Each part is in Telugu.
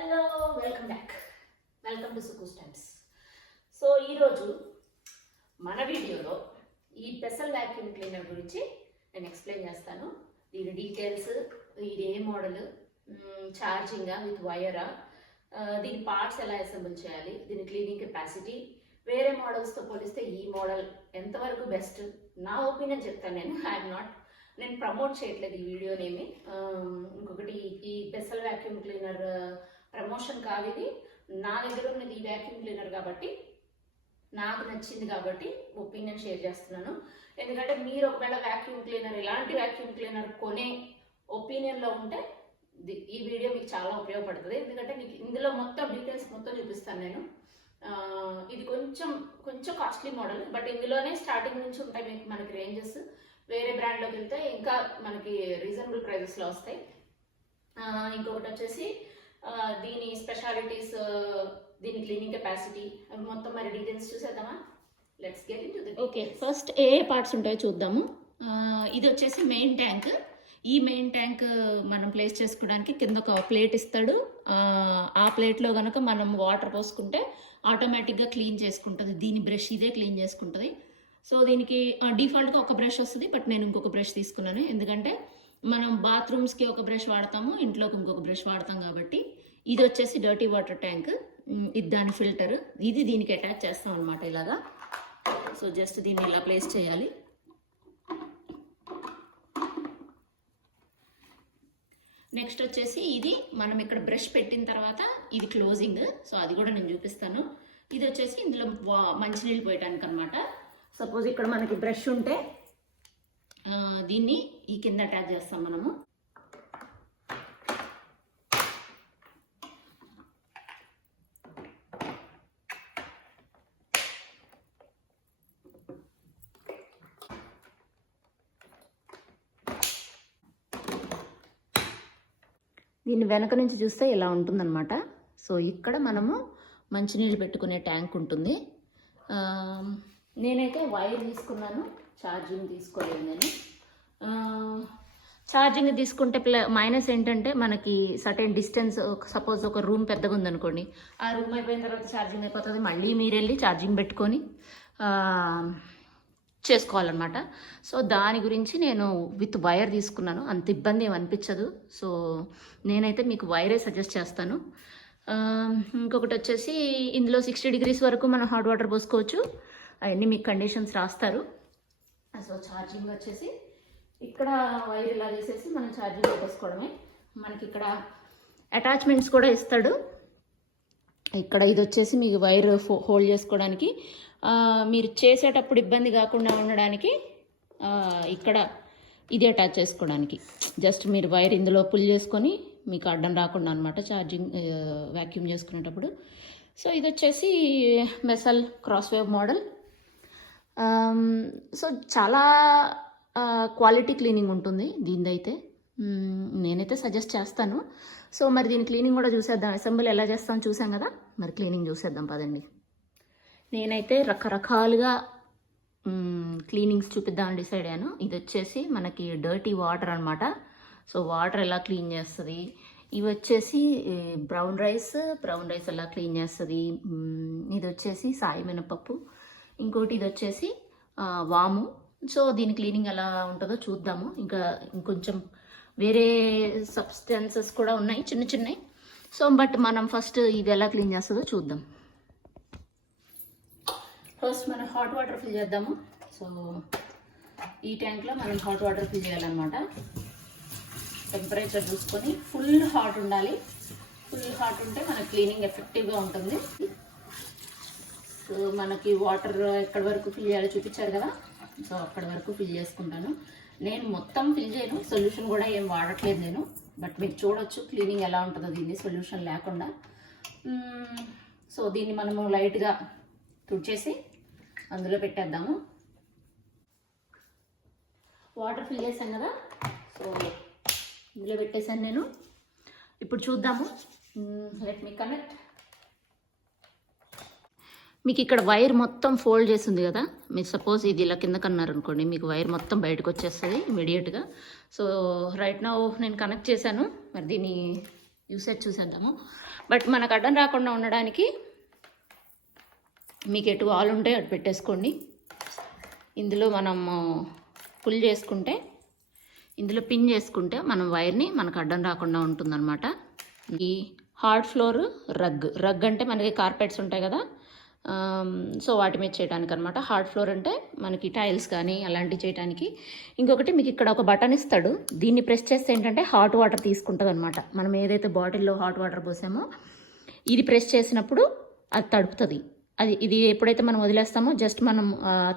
Hello welcome back. Welcome to సుకూస్ టైమ్స్. సో ఈరోజు మన వీడియోలో ఈ పెసల్ వ్యాక్యూమ్ క్లీనర్ గురించి నేను ఎక్స్ప్లెయిన్ చేస్తాను. దీని డీటెయిల్స్, ఇది ఏ మోడల్, ఛార్జింగా విత్ వైరా, దీని పార్ట్స్ ఎలా అసెంబుల్ చేయాలి, దీని క్లీనింగ్ కెపాసిటీ, వేరే మోడల్స్తో పోలిస్తే ఈ మోడల్ ఎంతవరకు బెస్ట్, నా ఒపీనియన్ చెప్తాను. నేను ప్రమోట్ చేయట్లేదు ఈ వీడియోనేమి. ఇంకొకటి, ఈ పెసల్ వ్యాక్యూమ్ క్లీనర్ ప్రమోషన్ కాదు, ఇది నా దగ్గర ఉన్నది ఈ వ్యాక్యూమ్ క్లీనర్ కాబట్టి, నాకు నచ్చింది కాబట్టి ఒపీనియన్ షేర్ చేస్తున్నాను. ఎందుకంటే మీరు ఒకవేళ వ్యాక్యూమ్ క్లీనర్, ఇలాంటి వ్యాక్యూమ్ క్లీనర్ కొనే ఒపీనియన్లో ఉంటే ఈ వీడియో మీకు చాలా ఉపయోగపడుతుంది. ఎందుకంటే మీకు ఇందులో మొత్తం డీటెయిల్స్ మొత్తం చూపిస్తాను నేను. ఇది కొంచెం కాస్ట్లీ మోడల్, బట్ ఇందులోనే స్టార్టింగ్ నుంచి ఉంటాయి మనకి రేంజెస్. వేరే బ్రాండ్లోకి వెళ్తే ఇంకా మనకి రీజనబుల్ ప్రైజెస్లో వస్తాయి. ఇంకొకటి వచ్చేసి దీని స్పెషాలిటీస్, దీని క్లీనింగ్ కెపాసిటీ, అవి మొత్తం మరి డీటెయిల్స్ చూసేద్దామా? Let's get into the. Okay, first A parts ఉంటాయో చూద్దాము. ఇది వచ్చేసి మెయిన్ ట్యాంక్. ఈ మెయిన్ ట్యాంక్ మనం ప్లేస్ చేసుకోవడానికి కింద ఒక ప్లేట్ ఇస్తాడు. ఆ ప్లేట్లో కనుక మనం వాటర్ పోసుకుంటే ఆటోమేటిక్గా క్లీన్ చేసుకుంటుంది. దీని బ్రష్ ఇదే క్లీన్ చేసుకుంటుంది. సో దీనికి డిఫాల్ట్గా ఒక బ్రష్ వస్తుంది, బట్ నేను ఇంకొక బ్రష్ తీసుకున్నాను. ఎందుకంటే మనం బాత్రూమ్స్కి ఒక బ్రష్ వాడతాము, ఇంట్లోకి ఇంకొక బ్రష్ వాడతాం కాబట్టి. ఇది వచ్చేసి డర్టీ వాటర్ ట్యాంక్, ఇది దాని ఫిల్టర్. ఇది దీనికి అటాచ్ చేస్తాం అనమాట ఇలాగా. సో జస్ట్ దీన్ని ఇలా ప్లేస్ చేయాలి. నెక్స్ట్ వచ్చేసి ఇది మనం ఇక్కడ బ్రష్ పెట్టిన తర్వాత ఇది క్లోజింగ్. సో అది కూడా నేను చూపిస్తాను. ఇది వచ్చేసి ఇందులో మంచినీళ్ళు పోయటానికి అనమాట. సపోజ్ ఇక్కడ మనకి బ్రష్ ఉంటే దీన్ని ఈ కింద అటాచ్ చేస్తాం మనము. దీన్ని వెనక నుంచి చూస్తే ఇలా ఉంటుందన్నమాట. సో ఇక్కడ మనము మంచినీళ్ళు పెట్టుకునే ట్యాంక్ ఉంటుంది. నేనైతే వైర్ తీసుకున్నాను, ఛార్జింగ్ తీసుకోలేదు నేను. ఛార్జింగ్ తీసుకుంటే మైనస్ ఏంటంటే మనకి సర్టెన్ డిస్టెన్స్, సపోజ్ ఒక రూమ్ పెద్దగా ఉందనుకోండి, ఆ రూమ్ అయిపోయిన తర్వాత ఛార్జింగ్ అయిపోతుంది, మళ్ళీ మీరు వెళ్ళి ఛార్జింగ్ పెట్టుకొని చేసుకోవాలన్నమాట. సో దాని గురించి నేను విత్ వైర్ తీసుకున్నాను. అంత ఇబ్బంది ఏమి అనిపించదు. సో నేనైతే మీకు వైరే సజెస్ట్ చేస్తాను. ఇంకొకటి వచ్చేసి ఇందులో 60 degrees వరకు మనం హాట్ వాటర్ పోసుకోవచ్చు. అవన్నీ మీకు కండిషన్స్ రాస్తారు. సో ఛార్జింగ్ వచ్చేసి ఇక్కడ వైర్ ఇలా తీసేసి మనం ఛార్జింగ్ పెట్టేసుకోవడమే. మనకి ఇక్కడ అటాచ్మెంట్స్ కూడా ఇస్తాడు. ఇక్కడ ఇది వచ్చేసి మీకు వైర్ హోల్డ్ చేసుకోవడానికి, మీరు చేసేటప్పుడు ఇబ్బంది కాకుండా ఉండడానికి ఇక్కడ ఇది అటాచ్ చేసుకోవడానికి. జస్ట్ మీరు వైర్ ఇందులో పుల్ చేసుకొని మీకు అడ్డం రాకుండా అనమాట ఛార్జింగ్ వ్యాక్యూమ్ చేసుకునేటప్పుడు. సో ఇది వచ్చేసి మెసల్ క్రాస్ వేవ్ మోడల్. సో చాలా క్వాలిటీ క్లీనింగ్ ఉంటుంది దీనిదైతే. నేనైతే సజెస్ట్ చేస్తాను. సో మరి దీని క్లీనింగ్ కూడా చూసేద్దాం. అసెంబుల్ ఎలా చేస్తాం చూసాం కదా, మరి క్లీనింగ్ చూసేద్దాం పదండి. నేనైతే రకరకాలుగా క్లీనింగ్స్ చూపిద్దామని డిసైడ్ అయ్యాను. ఇది వచ్చేసి మనకి డర్టీ వాటర్ అనమాట. సో వాటర్ ఎలా క్లీన్ చేస్తుంది. ఇవి వచ్చేసి బ్రౌన్ రైస్ ఎలా క్లీన్ చేస్తుంది. ఇది వచ్చేసి సాయి మినపప్పు. ఇంకోటి ఇది వచ్చేసి వాము. సో దీని క్లీనింగ్ ఎలా ఉంటుందో చూద్దాము. ఇంకొంచెం వేరే సబ్స్టెన్సెస్ కూడా ఉన్నాయి, చిన్నవి. సో బట్ మనం ఫస్ట్ ఇది ఎలా క్లీన్ చేస్తుందో చూద్దాం. ఫస్ట్ మనం హాట్ వాటర్ ఫిల్ చేద్దాము. సో ఈ ట్యాంక్లో మనం హాట్ వాటర్ ఫిల్ చేయాలన్నమాట. టెంపరేచర్ చూసుకొని ఫుల్ హాట్ ఉండాలి. ఫుల్ హాట్ ఉంటే మన క్లీనింగ్ ఎఫెక్టివ్గా ఉంటుంది. సో మనకి వాటర్ ఎక్కడి వరకు ఫిల్ చేయాలో చూపించారు కదా, సో అక్కడి వరకు ఫిల్ చేసుకుంటాను. నేను మొత్తం ఫిల్ చేయను, సొల్యూషన్ కూడా ఏం వాడట్లేదు నేను. బట్ మీరు చూడొచ్చు క్లీనింగ్ ఎలా ఉంటుందో దీన్ని సొల్యూషన్ లేకుండా. సో దీన్ని మనము లైట్గా తుడిచేసి అందులో పెట్టేద్దాము. వాటర్ ఫిల్ చేశాను కదా, సో ఇందులో పెట్టేశాను నేను. ఇప్పుడు చూద్దాము. Let me connect. మీకు ఇక్కడ వైర్ మొత్తం ఫోల్డ్ చేసింది కదా, మీరు సపోజ్ ఇది ఇలా కింద కన్నారు అనుకోండి, మీకు వైర్ మొత్తం బయటకు వచ్చేస్తుంది ఇమీడియట్గా. సో రైట్ నౌ నేను కనెక్ట్ చేశాను. మరి దీన్ని యూసేజ్ చూసేద్దాము. బట్ మనకు అడ్డం రాకుండా ఉండడానికి మీకు ఎటు వాల్ ఉంటే అటు పెట్టేసుకోండి. ఇందులో మనం పుల్ చేసుకుంటే, ఇందులో పిన్ చేసుకుంటే మనం వైర్ని మనకు అడ్డం రాకుండా ఉంటుందన్నమాట. ఈ హార్డ్ ఫ్లోర్ రగ్ అంటే మనకి కార్పెట్స్ ఉంటాయి కదా, సో వాటి మీద చేయడానికి అనమాట. హార్డ్ ఫ్లోర్ అంటే మనకి టైల్స్ కానీ అలాంటివి చేయడానికి. ఇంకొకటి మీకు ఇక్కడ ఒక బటన్ ఇస్తాడు, దీన్ని ప్రెస్ చేస్తే ఏంటంటే హాట్ వాటర్ తీసుకుంటుంది అనమాట. మనం ఏదైతే బాటిల్లో హాట్ వాటర్ పోసామో ఇది ప్రెస్ చేసినప్పుడు అది తడుపుతుంది. ఇది ఎప్పుడైతే మనం వదిలేస్తామో జస్ట్ మనం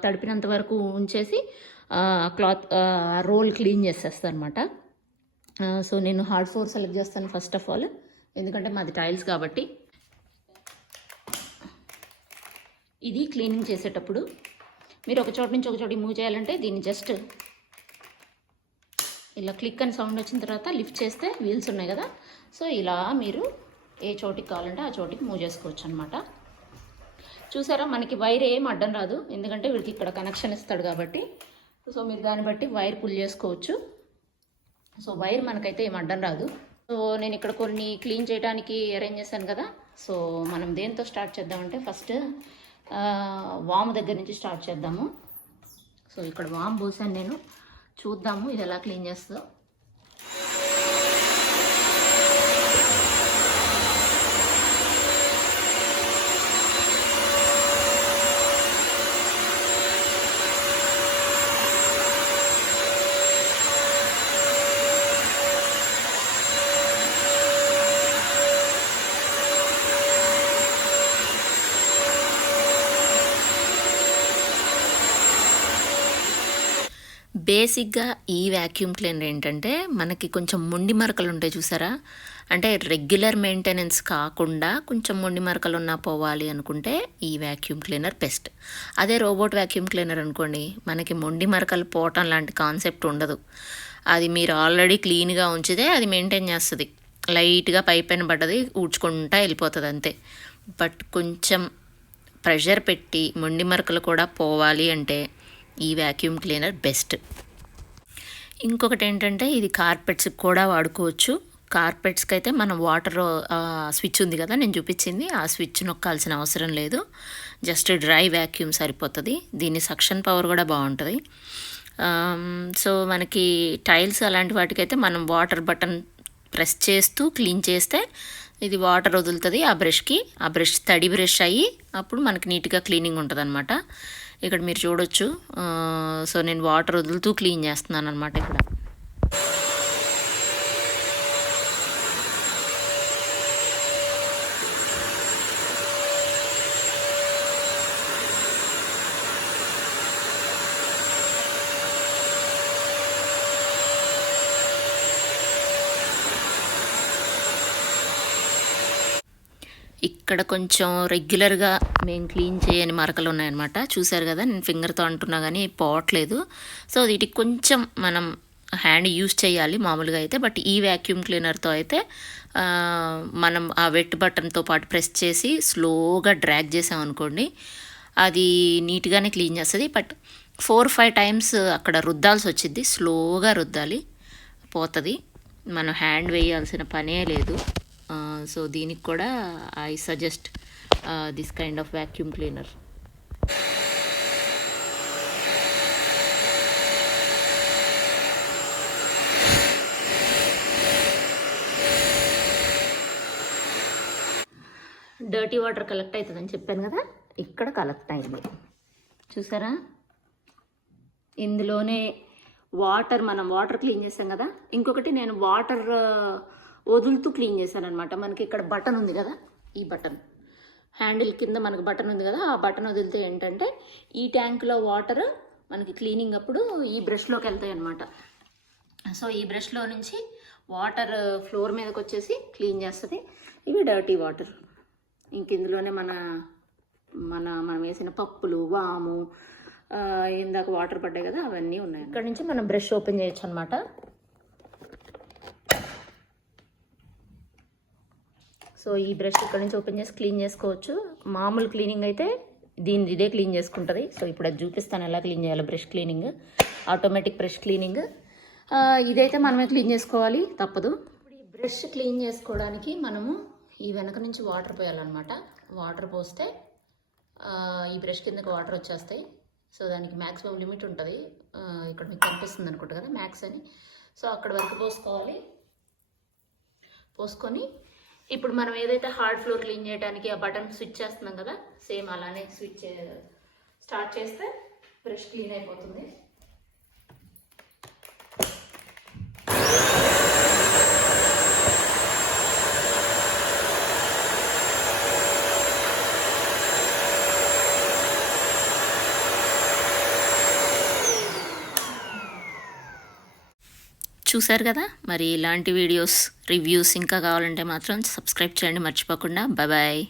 తడిపినంత వరకు ఉంచేసి క్లాత్ రోల్ క్లీన్ చేసేస్తుంది అనమాట. సో నేను హార్డ్ ఫ్లోర్ సెలెక్ట్ చేస్తాను ఫస్ట్ ఆఫ్ ఆల్, ఎందుకంటే మాది టైల్స్ కాబట్టి. ఇది క్లీనింగ్ చేసేటప్పుడు మీరు ఒక చోటు నుంచి ఒక చోటికి మూవ్ చేయాలంటే దీన్ని జస్ట్ ఇలా క్లిక్ అని సౌండ్ వచ్చిన తర్వాత లిఫ్ట్ చేస్తే వీల్స్ ఉన్నాయి కదా, సో ఇలా మీరు ఏ చోటికి కావాలంటే ఆ చోటికి మూవ్ చేసుకోవచ్చు అనమాట. చూసారా, మనకి వైర్ ఏం అడ్డం రాదు, ఎందుకంటే వీడికి ఇక్కడ కనెక్షన్ ఇస్తాడు కాబట్టి. సో మీరు దాన్ని బట్టి వైర్ పుల్ చేసుకోవచ్చు. సో వైర్ మనకైతే ఏం అడ్డం రాదు. సో నేను ఇక్కడ కొన్ని క్లీన్ చేయడానికి అరేంజ్ చేశాను కదా. సో మనం దేంతో స్టార్ట్ చేద్దామంటే ఫస్ట్ వామ్ దగ్గర నుంచి స్టార్ట్ చేద్దాము. సో ఇక్కడ వామ్ పోసాను నేను, చూద్దాము ఇది ఎలా క్లీన్ చేస్తుందో. బేసిక్గా ఈ వ్యాక్యూమ్ క్లీనర్ ఏంటంటే మనకి కొంచెం మొండి మరకలు ఉంటాయి చూసారా, అంటే రెగ్యులర్ మెయింటెనెన్స్ కాకుండా కొంచెం మొండి మరకలు ఉన్నా పోవాలి అనుకుంటే ఈ వ్యాక్యూమ్ క్లీనర్ బెస్ట్. అదే రోబోట్ వ్యాక్యూమ్ క్లీనర్ అనుకోండి, మనకి మొండి మరకలు పోవటం లాంటి కాన్సెప్ట్ ఉండదు. అది మీరు ఆల్రెడీ క్లీన్గా ఉంచితే అది మెయింటైన్ చేస్తుంది, లైట్గా పైపైన పడ్డది ఊడ్చుకుంటా వెళ్ళిపోతుంది అంతే. బట్ కొంచెం ప్రెషర్ పెట్టి మొండి మరకలు కూడా పోవాలి అంటే ఈ వ్యాక్యూమ్ క్లీనర్ బెస్ట్. ఇంకొకటి ఏంటంటే ఇది కార్పెట్స్కి కూడా వాడుకోవచ్చు. కార్పెట్స్కి అయితే మనం వాటర్ స్విచ్ ఉంది కదా నేను చూపించింది, ఆ స్విచ్ నొక్కాల్సిన అవసరం లేదు, జస్ట్ డ్రై వ్యాక్యూమ్ సరిపోతుంది. దీని సక్షన్ పవర్ కూడా బాగుంటుంది. సో మనకి టైల్స్ అలాంటి వాటికైతే మనం వాటర్ బటన్ ప్రెస్ చేస్తూ క్లీన్ చేస్తే ఇది వాటర్ వదులుతుంది ఆ బ్రష్కి, ఆ బ్రష్ తడి బ్రష్ అయ్యి అప్పుడు మనకి నీట్గా క్లీనింగ్ ఉంటుంది అనమాట. ఇక్కడ మీరు చూడొచ్చు. సో నేను వాటర్ వదులుతూ క్లీన్ చేస్తున్నాను అనమాట ఇక్కడ. ఇక్కడ కొంచెం రెగ్యులర్గా మేము క్లీన్ చేయని మరకలు ఉన్నాయన్నమాట. చూసారు కదా, నేను ఫింగర్తో అంటున్నా కానీ పోవట్లేదు. సో వీటికి కొంచెం మనం హ్యాండ్ యూజ్ చేయాలి మామూలుగా అయితే. బట్ ఈ వ్యాక్యూమ్ క్లీనర్తో అయితే మనం ఆ వెట్ బటన్తో పాటు ప్రెస్ చేసి స్లోగా డ్రాగ్ చేసామనుకోండి అది నీట్గానే క్లీన్ చేస్తుంది. బట్ 4-5 టైమ్స్ అక్కడ రుద్దాల్సి వచ్చింది, స్లోగా రుద్దాలి, పోతుంది, మనం హ్యాండ్ వేయాల్సిన పనే లేదు. సో దీనికి కూడా I suggest this kind of vacuum cleaner. Dirty water collect అవుతుందని చెప్పాను కదా, ఇక్కడ కలెక్ట్ అయింది చూసారా. ఇందులోనే మనం వాటర్ క్లీన్ చేసాం కదా. ఇంకొకటి నేను వాటర్ వదులుతూ క్లీన్ చేశాను అనమాట. మనకి ఇక్కడ బటన్ ఉంది కదా, ఈ బటన్ హ్యాండిల్ కింద మనకు బటన్ ఉంది కదా, ఆ బటన్ వదిలితే ఏంటంటే ఈ ట్యాంక్లో వాటర్ మనకి క్లీనింగ్ అప్పుడు ఈ బ్రష్లోకి వెళ్తాయి అనమాట. సో ఈ బ్రష్లో నుంచి వాటర్ ఫ్లోర్ మీదకి వచ్చేసి క్లీన్ చేస్తుంది. ఇవి డర్టీ వాటర్. ఇంక ఇందులోనే మనం వేసిన పప్పులు, వాము, ఇందాక వాటర్ పడ్డాయి కదా అవన్నీ ఉన్నాయి. ఇక్కడ నుంచి మనం బ్రష్ ఓపెన్ చేయొచ్చు అనమాట. సో ఈ బ్రష్ ఇక్కడ నుంచి ఓపెన్ చేసి క్లీన్ చేసుకోవచ్చు. మామూలు క్లీనింగ్ అయితే ఇదే క్లీన్ చేసుకుంటుంది. సో ఇప్పుడు అది చూపిస్తాను ఎలా క్లీన్ చేయాలో. Brush cleaning, automatic brush cleaning, ఇదైతే మనమే క్లీన్ చేసుకోవాలి, తప్పదు. ఇప్పుడు ఈ బ్రష్ క్లీన్ చేసుకోవడానికి మనము ఈ వెనక నుంచి వాటర్ పోయాలన్నమాట. వాటర్ పోస్తే ఈ బ్రష్ కిందకి వాటర్ వచ్చేస్తాయి. సో దానికి మ్యాక్సిమం లిమిట్ ఉంటుంది. ఇక్కడ మీకు కనిపిస్తుంది అనుకుంటా కదా మ్యాక్స్ అని. సో అక్కడ వరకు పోసుకోవాలి. పోసుకొని ఇప్పుడు మనం ఏదైతే హార్డ్ ఫ్లోర్ క్లీన్ చేయడానికి ఆ బటన్ స్విచ్ చేస్తున్నాం కదా, సేమ్ అలానే స్విచ్ స్టార్ట్ చేస్తే బ్రష్ క్లీన్ అయిపోతుంది. చూశారు కదా, మరి ఇలాంటి వీడియోస్ రివ్యూస్ ఇంకా కావాలంటే మాత్రం సబ్స్క్రైబ్ చేయండి మర్చిపోకుండా. Bye bye.